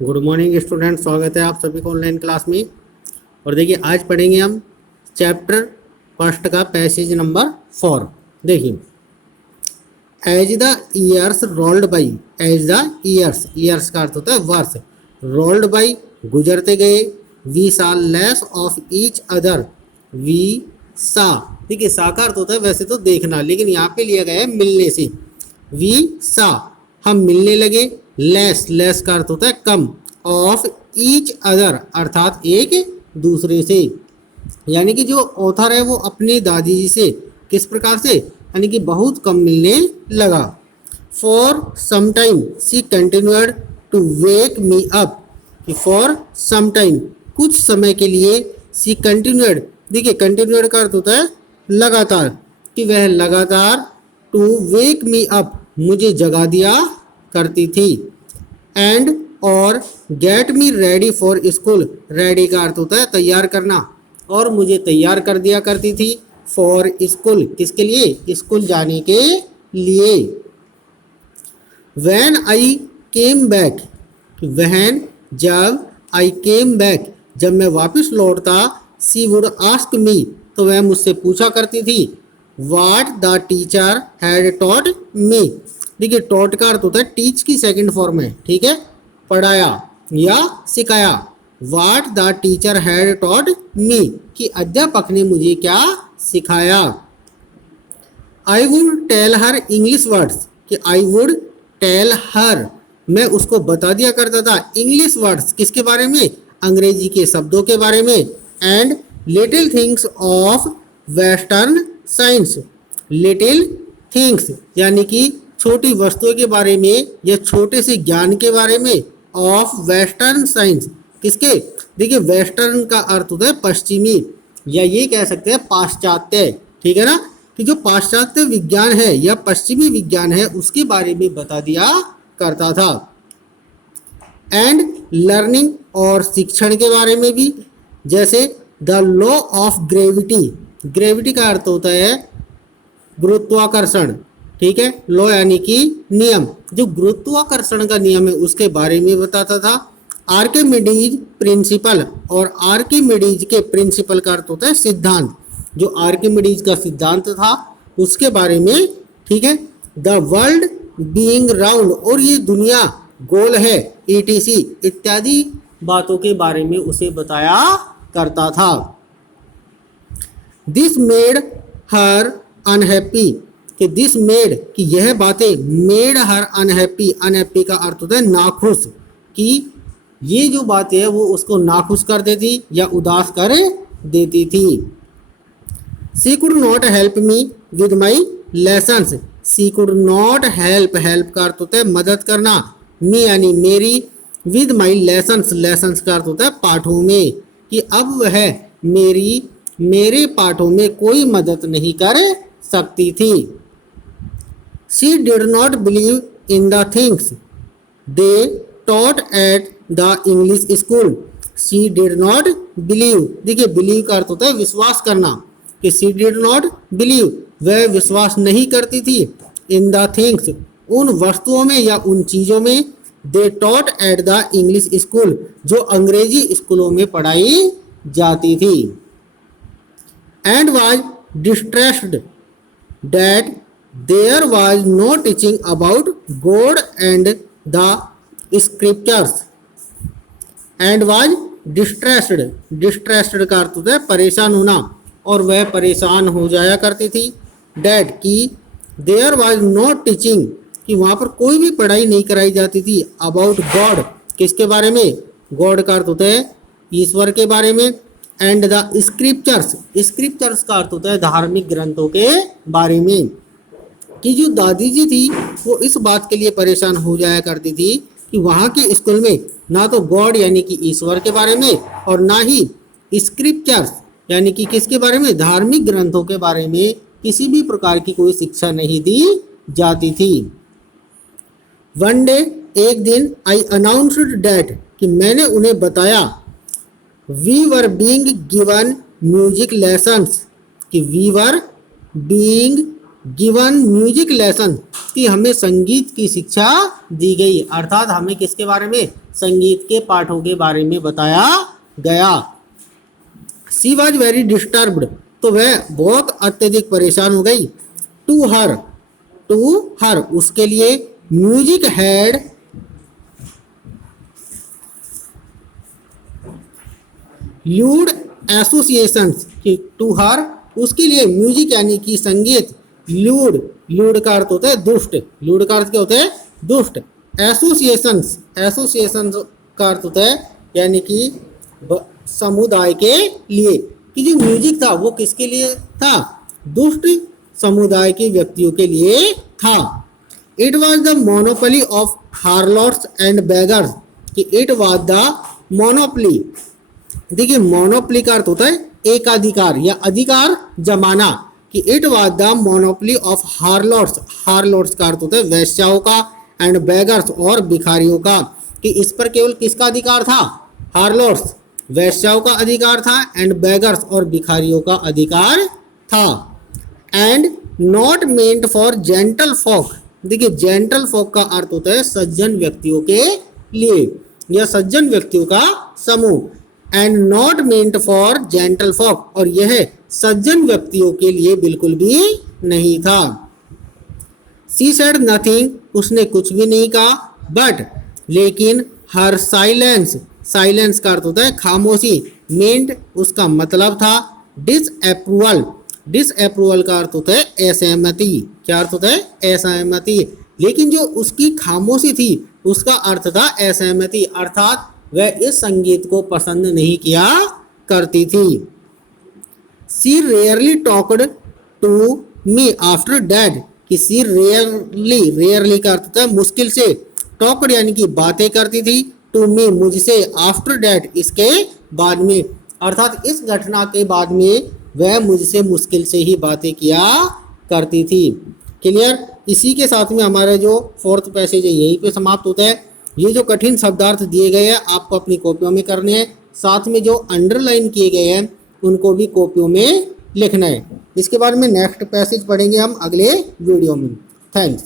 Good morning student, स्वागत है आप सभी को ऑनलाइन क्लास में। और देखिए आज पढ़ेंगे हम चैप्टर फर्स्ट का पैसेज नंबर 4। देखिए, as the years rolled by, as the years, years का अर्थ होता है वर्ष, रोल्ड बाई गुजरते गए, we saw less of each other, we saw, देखिए सा का अर्थ होता है वैसे तो देखना, लेकिन यहाँ पे लिया गया है मिलने से, वी सा हम मिलने लगे, लेस, लेस का अर्थ होता है कम, ऑफ ईच अदर अर्थात एक दूसरे से, यानी कि जो ऑथर है वो अपनी दादी जी से किस प्रकार से, यानी कि बहुत कम मिलने लगा। For some time she continued to wake me up, for some time कुछ समय के लिए, सी कंटिन्यूड, देखिए कंटिन्यूड का अर्थ होता है लगातार, कि वह लगातार, टू वेक मी अप मुझे जगा दिया करती थी, एंड और get me ready for school, ready का अर्थ होता है तैयार करना, और मुझे तैयार कर दिया करती थी फॉर स्कूल, किसके लिए, स्कूल जाने के लिए। व्हेन आई केम बैक, वहन जब, आई केम बैक जब मैं वापस लौटता, सी वुड आस्क मी तो वह मुझसे पूछा करती थी, वाट द टीचर हैड टॉट मी, देखिए टॉट का अर्थ होता है टीच की सेकंड फॉर्म है, ठीक है, पढ़ाया या सिखाया। What the teacher had taught me, कि अध्यापक ने मुझे क्या सिखाया। I would tell her English words, कि आई वुड टेल हर मैं उसको बता दिया करता था इंग्लिश वर्ड्स, किसके बारे में, अंग्रेजी के शब्दों के बारे में, and little things of western science, little things यानी कि छोटी वस्तुओं के बारे में या छोटे से ज्ञान के बारे में, ऑफ वेस्टर्न साइंस, किसके, देखिए वेस्टर्न का अर्थ होता है पश्चिमी, या ये कह सकते हैं पाश्चात्य, ठीक है ना, कि जो पाश्चात्य विज्ञान है या पश्चिमी विज्ञान है उसके बारे में बता दिया करता था। एंड लर्निंग और शिक्षण के बारे में भी, जैसे the law of gravity, gravity का अर्थ होता है गुरुत्वाकर्षण, ठीक है, लॉ यानी कि नियम, जो गुरुत्वाकर्षण का नियम है उसके बारे में बताता था। आर्किमिडीज प्रिंसिपल, और आर्किमिडीज के प्रिंसिपल का अर्थ होता है सिद्धांत, जो आर्किमिडीज का सिद्धांत था उसके बारे में, ठीक है। द वर्ल्ड बीइंग राउंड, और ये दुनिया गोल है, ईटीसी इत्यादि बातों के बारे में उसे बताया करता था। दिस मेड हर अनहैप्पी, कि दिस मेड, कि यह बातें, मेड हर अनहैप्पी, अनहैप्पी का अर्थ होता है नाखुश, कि ये जो बातें है वो उसको नाखुश कर देती या उदास कर देती थी। She could not help me with my lessons, she could not help, help का अर्थ होता है मदद करना, मी यानी मेरी, विद माई लेसन्स, लेसन्स का अर्थ होता है पाठों में, कि अब वह मेरे पाठों में कोई मदद नहीं कर सकती थी। She did not believe in the things they taught at the English school, she did not believe, देखिए बिलीव का अर्थ होता है विश्वास करना, कि शी डिड नॉट बिलीव वह विश्वास नहीं करती थी, इन द थिंग्स उन वस्तुओं में या उन चीज़ों में, they taught at the English school जो अंग्रेजी स्कूलों में पढ़ाई जाती थी। And was distressed that there was no teaching about God and the scriptures, and was distressed, distressed का अर्थ होता है परेशान होना, और वह परेशान हो जाया करती थी, डैट की देयर वाज नो टीचिंग, कि वहाँ पर कोई भी पढ़ाई नहीं कराई जाती थी, अबाउट गॉड, किसके बारे में, गॉड का अर्थ होता है ईश्वर के बारे में, एंड द स्क्रिप्चर्स, स्क्रिप्चर्स का अर्थ होता है धार्मिक ग्रंथों के बारे में, कि जो दादी जी थी वो इस बात के लिए परेशान हो जाया करती थी कि वहाँ के स्कूल में ना तो गॉड यानी कि ईश्वर के बारे में, और ना ही स्क्रिप्चर्स यानी कि किसके बारे में, धार्मिक ग्रंथों के बारे में किसी भी प्रकार की कोई शिक्षा नहीं दी जाती थी। वन डे, एक दिन, आई अनाउंस्ड डैट, कि मैंने उन्हें बताया, we were being given music lessons, कि we were being given music lesson, कि हमें संगीत की शिक्षा दी गई, अर्थात हमें किसके बारे में, संगीत के पाठों के बारे में बताया गया। शी वॉज वेरी डिस्टर्ब्ड, तो वह बहुत अत्यधिक परेशान हो गई। टू हर उसके लिए, म्यूजिक हैड ल्यूड एसोसिएशंस, कि टू हर उसके लिए, म्यूजिक यानी कि संगीत, ल्यूड का अर्थ होता है दुष्ट, ल्यूड का अर्थ क्या होता है, दुष्ट। एसोसिएशंस का अर्थ होता है यानी कि समुदाय के लिए, कि जो म्यूजिक था वो किसके लिए था, दुष्ट समुदाय के व्यक्तियों के लिए था। It was the monopoly of harlots and beggars, कि इट वॉज द मोनोपोली, देखिए मोनोपोली का अर्थ होता है एकाधिकार या अधिकार जमाना, कि it was the monopoly of harlots का अर्थ होता है वैश्याओं का, एंड बेगर्स और भिखारियों का, कि इस पर केवल किसका अधिकार था, हार्लॉट्स वैश्याओं का अधिकार था, एंड बेगर्स और भिखारियों का अधिकार था। And not meant for gentle folk, देखिए जेंटल फॉक का अर्थ होता है सज्जन व्यक्तियों के लिए या सज्जन व्यक्तियों का समूह, and not meant for gentle folk, और यह सज्जन व्यक्तियों के लिए बिल्कुल भी नहीं था। शी सेड नथिंग, उसने कुछ भी नहीं कहा, बट लेकिन हर साइलेंस का अर्थ होता है खामोशी, मेंट उसका मतलब था डिसअप्रूवल का अर्थ होता है असहमति, क्या अर्थ होता है असहमति, लेकिन जो उसकी खामोशी थी उसका अर्थ था असहमति, अर्थात वह इस संगीत को पसंद नहीं किया करती थी। She rarely talked to me after dad, कि शी रेयरली का अर्थ था मुश्किल से, टॉक्ड यानी कि बातें करती थी, टू मी मुझसे, आफ्टर डैड इसके बाद में, अर्थात इस घटना के बाद में वह मुझसे मुश्किल से ही बातें किया करती थी। क्लियर। इसी के साथ में हमारा जो फोर्थ पैसेज है यहीं पे समाप्त होता है। ये जो कठिन शब्दार्थ दिए गए हैं आपको अपनी कॉपियों में करने हैं, साथ में जो अंडरलाइन किए गए हैं उनको भी कॉपियों में लिखना है। इसके बाद में नेक्स्ट पैसेज पढ़ेंगे हम अगले वीडियो में। थैंक्स।